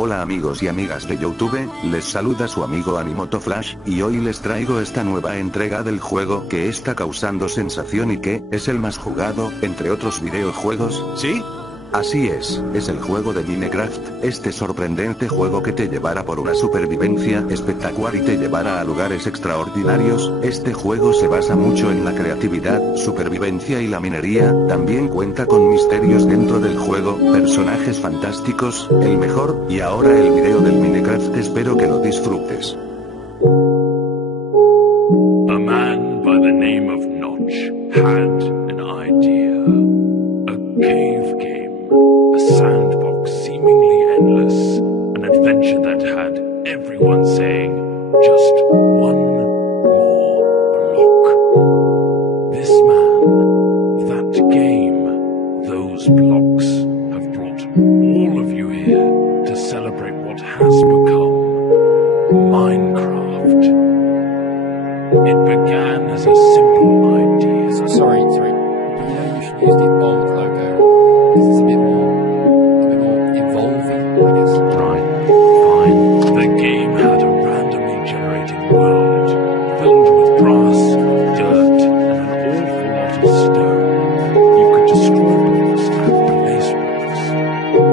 Hola amigos y amigas de YouTube, les saluda su amigo AnimotoFlash, y hoy les traigo esta nueva entrega del juego que está causando sensación y que es el más jugado, entre otros videojuegos. ¿Sí? Así es el juego de Minecraft, este sorprendente juego que te llevará por una supervivencia espectacular y te llevará a lugares extraordinarios. Este juego se basa mucho en la creatividad, supervivencia y la minería, también cuenta con misterios dentro del juego, personajes fantásticos, el mejor, y ahora el video del Minecraft, espero que lo disfrutes. A man by the name of Notch had an idea. A cave game. A sandbox seemingly endless, an adventure that had everyone saying, just one more block. This man, that game, those blocks have brought all of you here to celebrate what has become Minecraft. It began as a simple idea. Sorry. You should use the old logo. It's a bit more evolving, I guess. Right, fine. The game had a randomly generated world, filled with grass, dirt, and an awful lot of stone. You could destroy blocks and replace blocks.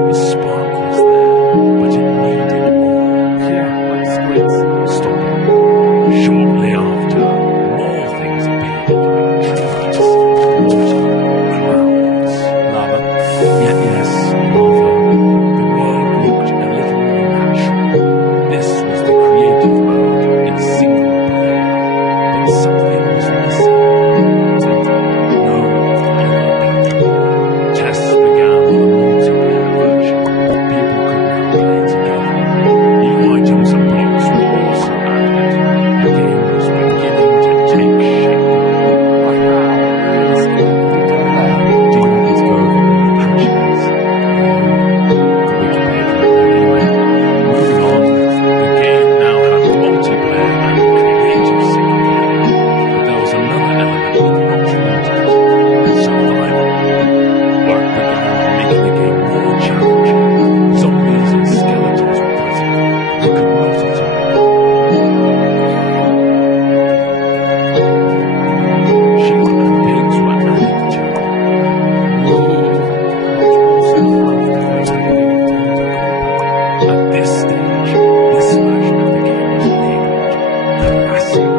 The spark was there, but it needed more. Yeah, like squids. Stop it. Shortly after, more things appeared, like trees, water, clouds, lava. Yes, lava. The world looked a little more natural. This was the creative mode in single player, but something was missing. No other people. Tests began with a multiplayer version. People could now play together. New items and blocks were also added. The game was beginning to take shape. Right now, it's do you want me to go over the patch notes? The wiki page right there anyway. Moving on, the game now had multiplayer and creative single player. But there was another element that not wanted. Survival. Work began on making the game more challenging. Zombies and skeletons were present. You could not attack. Sheep and pigs were added to it. At this stage, this version of the game was labeled Classic.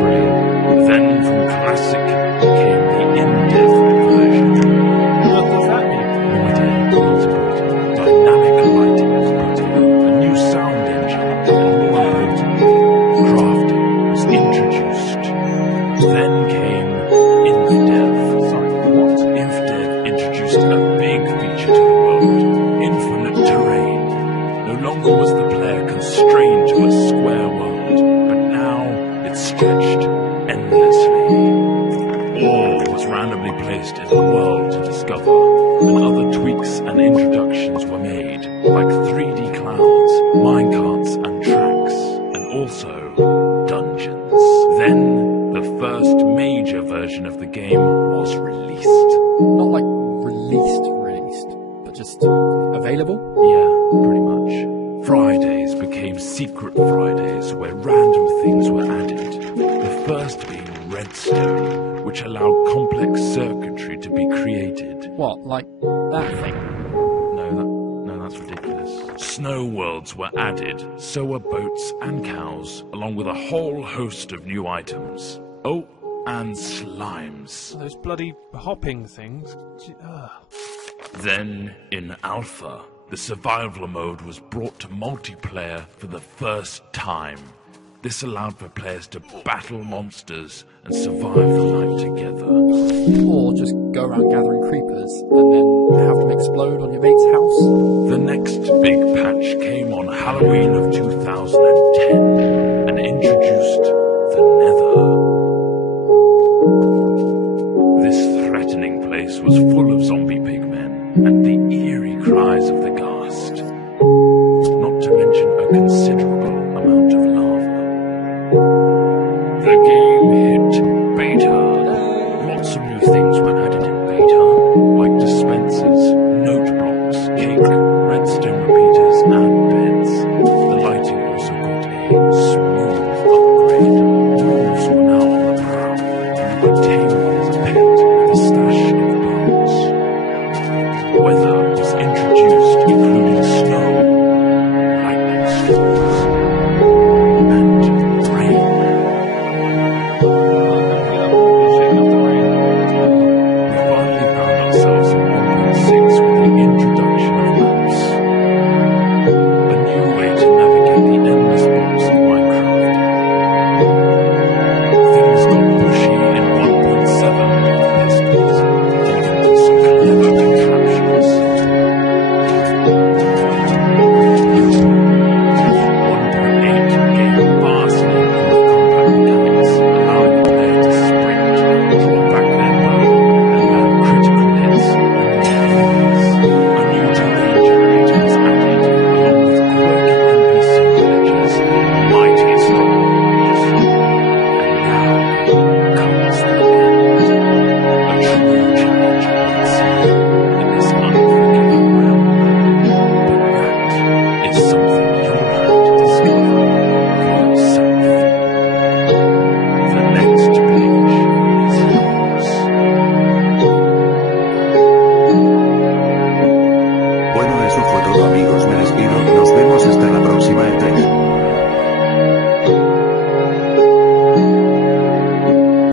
Brilliant. Then from Classic came the in-depth version. What does that mean? No idea, not important. Dynamic lighting was put in, a new sound engine, and more importantly, crafting was introduced. Then came InfDev. Sorry, what? InfDev introduced a big feature to the world: infinite terrain. No longer was the player constrained to a square world, but now it stretched endlessly. All was randomly placed in the world to discover, and other tweaks and introductions were made, like 3D clouds, minecarts and tracks, and also dungeons. Then, the first major version of the game was released. Not like released, but just available? Yeah, pretty much. Fridays became secret Fridays, where random things were added. The first being redstone, which allowed complex circuitry to be created. What, like that thing? No, that's ridiculous. Snow worlds were added, so were boats and cows, along with a whole host of new items. Oh, and slimes. Those bloody hopping things. Then, in Alpha, the survival mode was brought to multiplayer for the first time. This allowed for players to battle monsters and survive the night together. Or just go around gathering creepers and then have them explode on your mate's house? The next big patch came on Halloween of 2010 and introduced the Nether. This threatening place was full of zombie pigmen and the eerie cries of the ghast. Not to mention a considerable